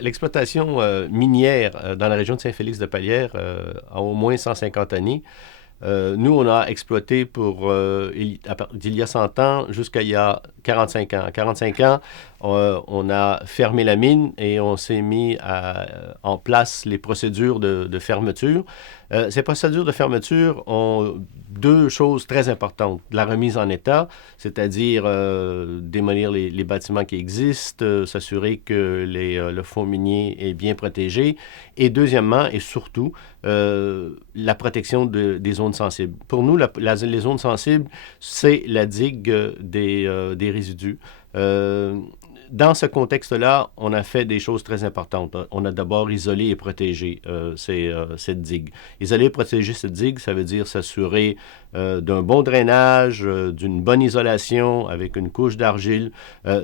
L'exploitation minière dans la région de Saint-Félix-de-Palière a au moins 150 années. Nous, on a exploité d'il y a 100 ans jusqu'à il y a 45 ans. À 45 ans, on a fermé la mine et on s'est mis en place les procédures de fermeture. Ces procédures de fermeture ont deux choses très importantes. La remise en état, c'est-à-dire démolir les bâtiments qui existent, s'assurer que le fonds minier est bien protégé. Et deuxièmement, et surtout, la protection des zones sensibles. Pour nous, les zones sensibles, c'est la digue des résidus. Euh, dans ce contexte-là, on a fait des choses très importantes. On a d'abord isolé et protégé cette digue. Isoler et protéger cette digue, ça veut dire s'assurer d'un bon drainage, d'une bonne isolation avec une couche d'argile,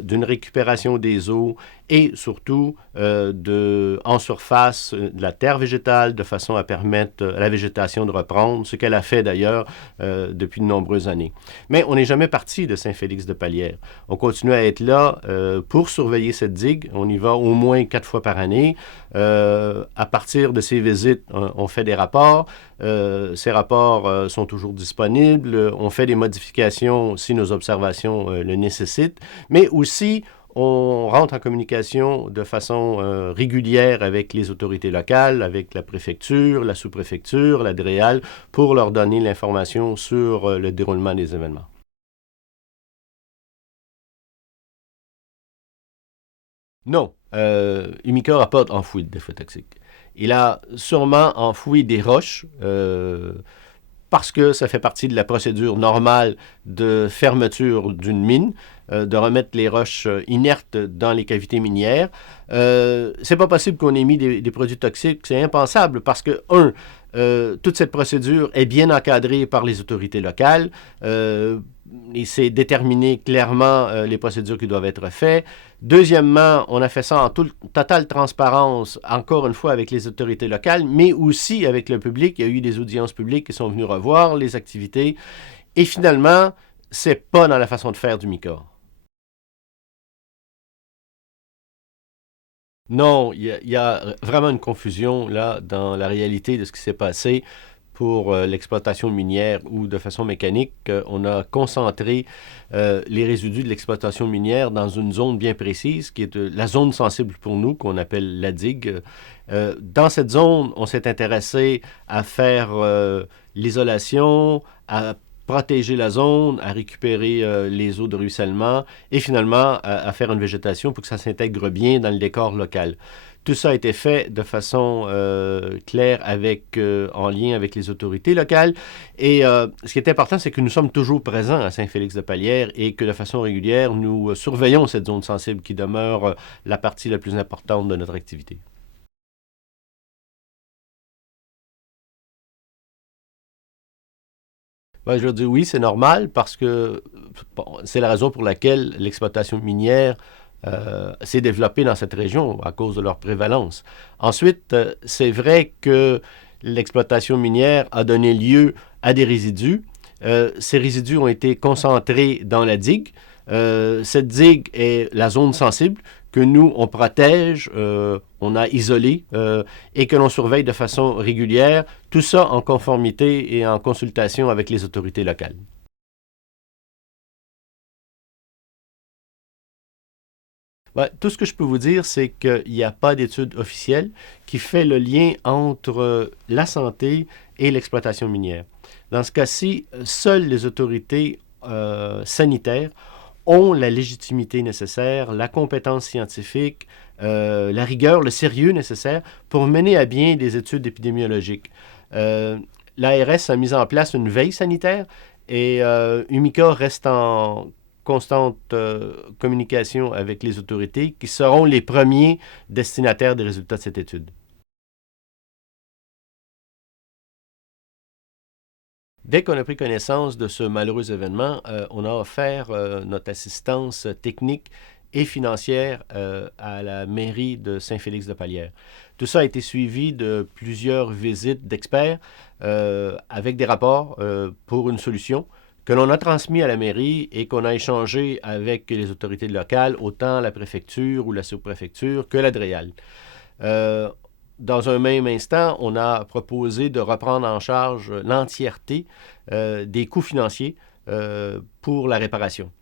d'une récupération des eaux et surtout en surface de la terre végétale de façon à permettre à la végétation de reprendre, ce qu'elle a fait d'ailleurs depuis de nombreuses années. Mais on n'est jamais parti de Saint-Félix-de-Palière. On continue à être là pour surveiller cette digue. On y va au moins 4 fois par année. À partir de ces visites, on fait des rapports. Ces rapports sont toujours disponibles. On fait des modifications si nos observations le nécessitent, mais aussi on rentre en communication de façon régulière avec les autorités locales, avec la préfecture, la sous-préfecture, la DREAL, pour leur donner l'information sur le déroulement des événements. Non, Umicore n'a pas enfoui de déchets toxiques. Il a sûrement enfoui des roches parce que ça fait partie de la procédure normale de fermeture d'une mine, de remettre les roches inertes dans les cavités minières. C'est pas possible qu'on ait mis des produits toxiques, c'est impensable parce que, toute cette procédure est bien encadrée par les autorités locales et c'est déterminé clairement les procédures qui doivent être faites. Deuxièmement, on a fait ça en totale transparence, encore une fois avec les autorités locales, mais aussi avec le public. Il y a eu des audiences publiques qui sont venues revoir les activités. Et finalement, c'est pas dans la façon de faire du MICA. Non, il y a vraiment une confusion là dans la réalité de ce qui s'est passé pour l'exploitation minière ou de façon mécanique. On a concentré les résidus de l'exploitation minière dans une zone bien précise, qui est la zone sensible pour nous, qu'on appelle la digue. Dans cette zone, on s'est intéressé à faire l'isolation, à protéger la zone, à récupérer les eaux de ruissellement et finalement à faire une végétation pour que ça s'intègre bien dans le décor local. Tout ça a été fait de façon claire en lien avec les autorités locales. Et ce qui est important, c'est que nous sommes toujours présents à Saint-Félix-de-Palière et que de façon régulière, nous surveillons cette zone sensible qui demeure la partie la plus importante de notre activité. Ben, je veux dire oui, c'est normal parce que bon, c'est la raison pour laquelle l'exploitation minière s'est développée dans cette région à cause de leur prévalence. Ensuite, c'est vrai que l'exploitation minière a donné lieu à des résidus. Ces résidus ont été concentrés dans la digue. Cette digue est la zone sensible que nous, on protège, on a isolé et que l'on surveille de façon régulière, tout ça en conformité et en consultation avec les autorités locales. Ben, tout ce que je peux vous dire, c'est qu'il n'y a pas d'étude officielle qui fait le lien entre la santé et l'exploitation minière. Dans ce cas-ci, seules les autorités sanitaires ont la légitimité nécessaire, la compétence scientifique, la rigueur, le sérieux nécessaire pour mener à bien des études épidémiologiques. Euh, L'ARS a mis en place une veille sanitaire et UMICA reste en constante communication avec les autorités qui seront les premiers destinataires des résultats de cette étude. Dès qu'on a pris connaissance de ce malheureux événement, on a offert notre assistance technique et financière à la mairie de Saint-Félix-de-Palière. Tout ça a été suivi de plusieurs visites d'experts avec des rapports pour une solution que l'on a transmis à la mairie et qu'on a échangé avec les autorités locales, autant la préfecture ou la sous-préfecture que la DREAL. Dans un même instant, on a proposé de reprendre en charge l'entièreté des coûts financiers pour la réparation.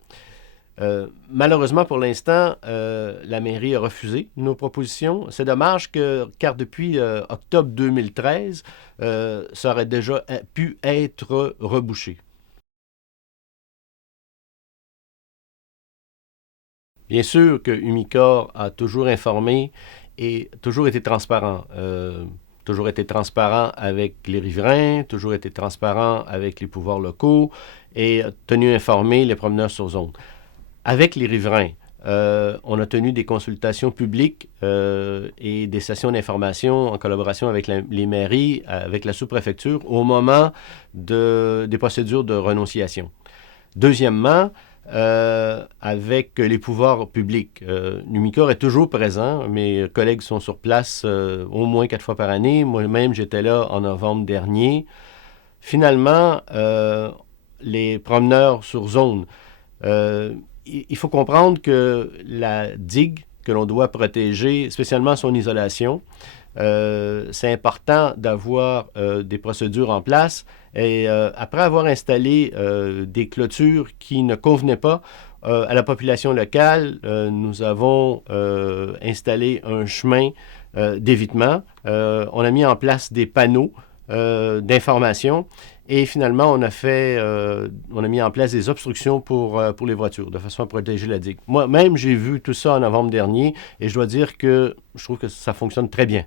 Malheureusement, pour l'instant, la mairie a refusé nos propositions. C'est dommage car depuis octobre 2013, ça aurait déjà pu être rebouché. Bien sûr que Umicore a toujours informé et toujours été transparent. Toujours été transparent avec les riverains, toujours été transparent avec les pouvoirs locaux et tenu informé les promeneurs sur zone. Avec les riverains, on a tenu des consultations publiques et des sessions d'information en collaboration avec les mairies, avec la sous-préfecture, au moment des procédures de renonciation. Deuxièmement, avec les pouvoirs publics. Umicore est toujours présent. Mes collègues sont sur place au moins 4 fois par année. Moi-même, j'étais là en novembre dernier. Finalement, les promeneurs sur zone, il faut comprendre que la digue que l'on doit protéger, spécialement son isolation, c'est important d'avoir des procédures en place. Et après avoir installé des clôtures qui ne convenaient pas à la population locale, nous avons installé un chemin d'évitement. On a mis en place des panneaux d'information. Et finalement, on a mis en place des obstructions pour les voitures, de façon à protéger la digue. Moi-même, j'ai vu tout ça en novembre dernier et je dois dire que je trouve que ça fonctionne très bien.